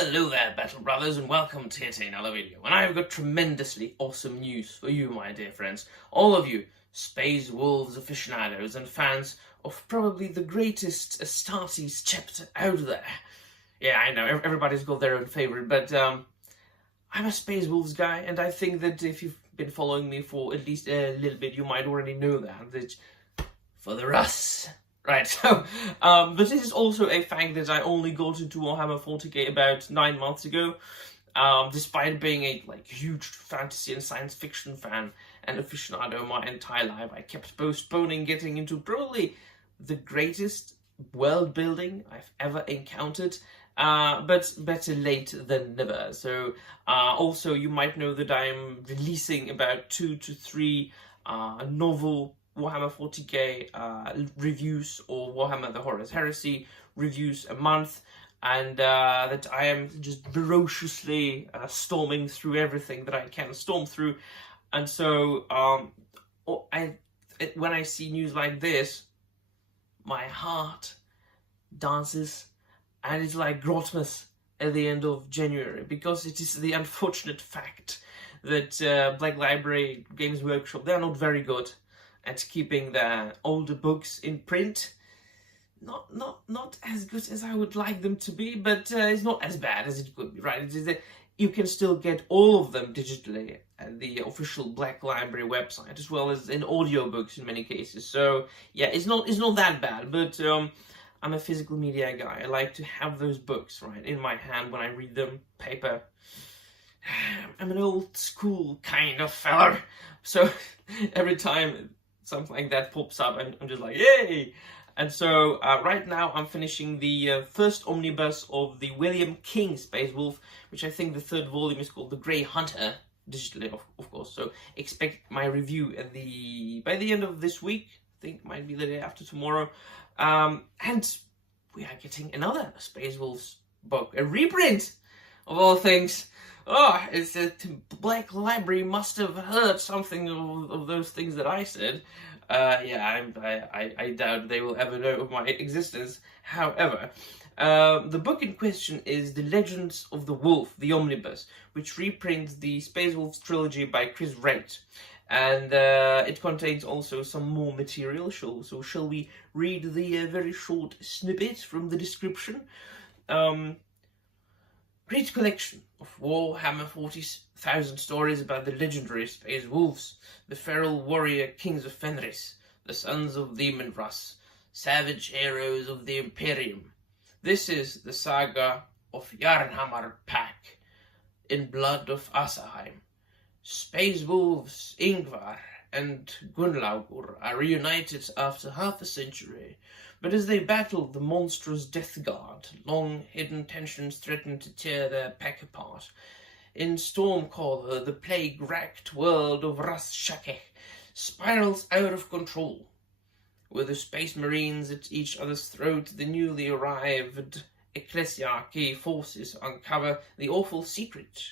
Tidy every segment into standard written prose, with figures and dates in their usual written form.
Hello there, Battle Brothers, and welcome to yet another video. And I've got tremendously awesome news for you, my dear friends. All of you Space Wolves aficionados and fans of probably the greatest Astartes chapter out there. Yeah, I know, everybody's got their own favourite, but I'm a Space Wolves guy, and I think that if you've been following me for at least a little bit, you might already know that for the Russ. Right, so, but this is also a fact that I only got into Warhammer 40k about 9 months ago, despite being a huge fantasy and science fiction fan and aficionado my entire life. I kept postponing getting into probably the greatest world building I've ever encountered, but better late than never. So, also you might know that I'm releasing about 2 to 3 novel Warhammer 40k reviews or Warhammer the Horus Heresy reviews a month, and that I am just ferociously storming through everything that I can storm through. And so when I see news like this, my heart dances, and it's like Grotmas at the end of January, because it is the unfortunate fact that Black Library Games Workshop, they're not very good at keeping their older books in print. Not as good as I would like them to be, but it's not as bad as it could be, right? It is that you can still get all of them digitally at the official Black Library website, as well as in audiobooks in many cases. So yeah, it's not that bad, but I'm a physical media guy. I like to have those books right in my hand when I read them, paper. I'm an old school kind of fella, so every time something like that pops up, I'm just like, yay! And so right now I'm finishing the first omnibus of the William King Space Wolf, which I think the third volume is called The Grey Hunter, digitally of course. So expect my review by the end of this week. I think it might be the day after tomorrow. And we are getting another Space Wolves book, a reprint of all things. Oh, it's the Black Library must have heard something of those things that I said. Yeah, I doubt they will ever know of my existence. However, the book in question is The Legends of the Wolf, the Omnibus, which reprints the Space Wolves trilogy by Chris Wright. And it contains also some more material. So shall we read the very short snippet from the description? Great collection of Warhammer 40,000 stories about the legendary Space Wolves, the feral warrior kings of Fenris, the sons of Demon Russ, savage heroes of the Imperium. This is the saga of Yarnhammer Pack, in blood of Asaheim. Space Wolves Ingvar and Gunnlaugur are reunited after half a century, but as they battle the monstrous Death Guard, long-hidden tensions threaten to tear their pack apart. In Stormcaller, the plague-racked world of Ras-Shakeh spirals out of control. With the Space Marines at each other's throat, the newly arrived Ecclesiarchy forces uncover the awful secret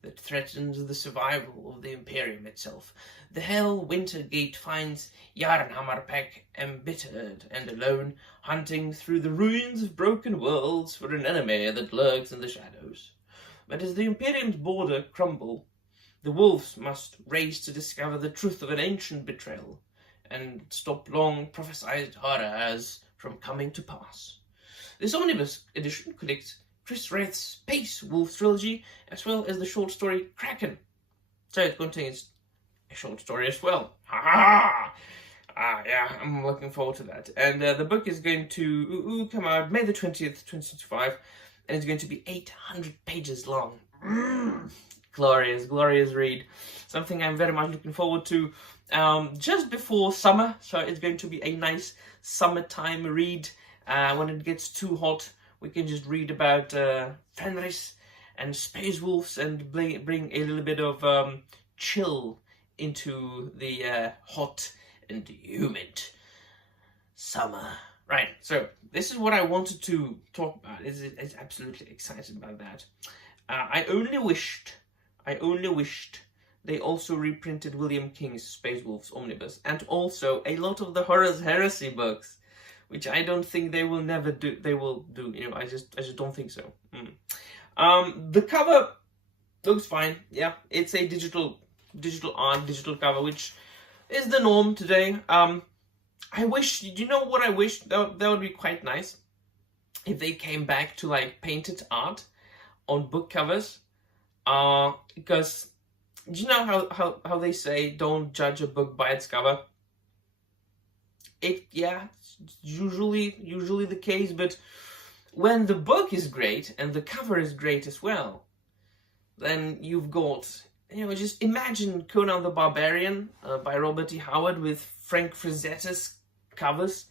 that threatens the survival of the Imperium itself. The Hell Wintergate finds Yarnhammer Pack embittered and alone, hunting through the ruins of broken worlds for an enemy that lurks in the shadows. But as the Imperium's border crumble, the wolves must race to discover the truth of an ancient betrayal and stop long prophesied horrors from coming to pass. This omnibus edition collects Chris Wright's Space Wolf trilogy, as well as the short story Kraken. So it contains a short story as well. Ha ha! Yeah, I'm looking forward to that. And the book is going to come out May the 20th, 2025, and it's going to be 800 pages long. Glorious, glorious read. Something I'm very much looking forward to. Just before summer, so it's going to be a nice summertime read. When it gets too hot, we can just read about Fenris and Space Wolves and bring a little bit of chill into the hot and humid summer. Right, so this is what I wanted to talk about. It's absolutely excited about that. I only wished they also reprinted William King's Space Wolves Omnibus, and also a lot of the Horus Heresy books, which I don't think they will never do. They will do, I just don't think so. The cover looks fine. Yeah, it's a digital art, digital cover, which is the norm today. I wish, you know what I wish? That would be quite nice if they came back to like painted art on book covers. Because you know how they say don't judge a book by its cover. It's usually the case, but when the book is great and the cover is great as well, then you've got, you know, just imagine Conan the Barbarian by Robert E. Howard with Frank Frazetta's covers.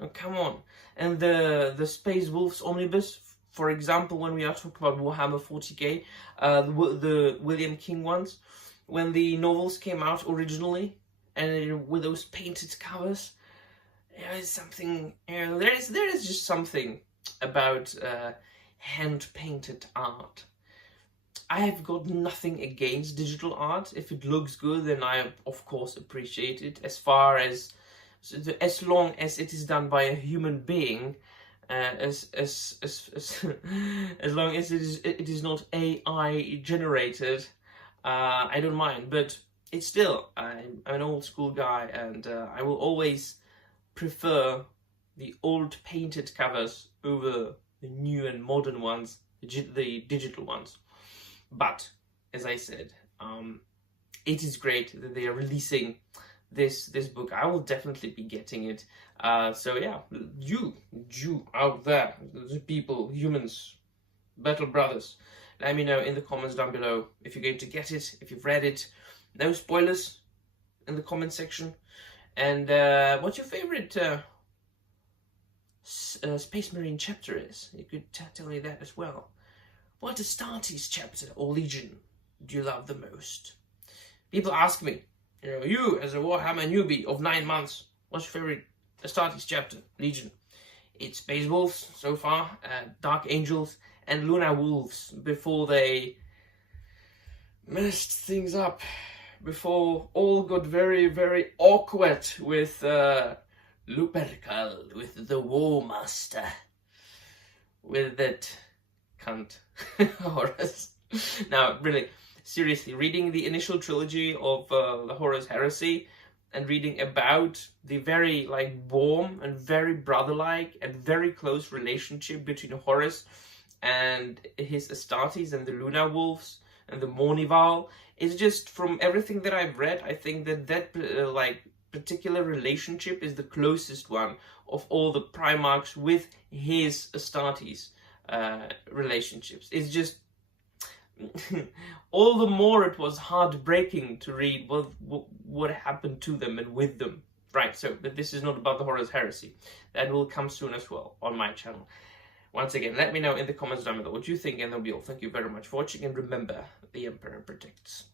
Oh, come on. And the Space Wolves Omnibus, for example, when we are talking about Warhammer 40k, the William King ones, when the novels came out originally, and with those painted covers, it's something, there is just something about hand-painted art. I have got nothing against digital art. If it looks good, then I of course appreciate it. As long as it is done by a human being, as long as it is not AI generated, I don't mind. But it's still, I'm an old school guy, and I will always prefer the old painted covers over the new and modern ones, the digital ones. But as I said, it is great that they are releasing this book. I will definitely be getting it. So yeah, you out there, the people, humans, battle brothers, let me know in the comments down below if you're going to get it, if you've read it. No spoilers in the comment section. And what your favorite Space Marine chapter is. You could tell me that as well. What Astartes chapter or Legion do you love the most? People ask me, you as a Warhammer newbie of 9 months, what's your favorite Astartes chapter, Legion? It's Space Wolves so far, Dark Angels, and Lunar Wolves before they messed things up. Before all got very, very awkward with Lupercal, with the War Master, with that cunt Horus. Now, really, seriously, reading the initial trilogy of the Horus Heresy and reading about the very warm and very brother-like and very close relationship between Horus and his Astartes and the Lunar Wolves and the Mournival, is just, from everything that I've read, I think that particular relationship is the closest one of all the Primarchs with his Astartes relationships. It's just all the more it was heartbreaking to read what happened to them and with them. Right, so but this is not about the Horus Heresy. That will come soon as well on my channel. Once again, let me know in the comments down below what you think, and that'll be all. Thank you very much for watching, and remember, the Emperor protects.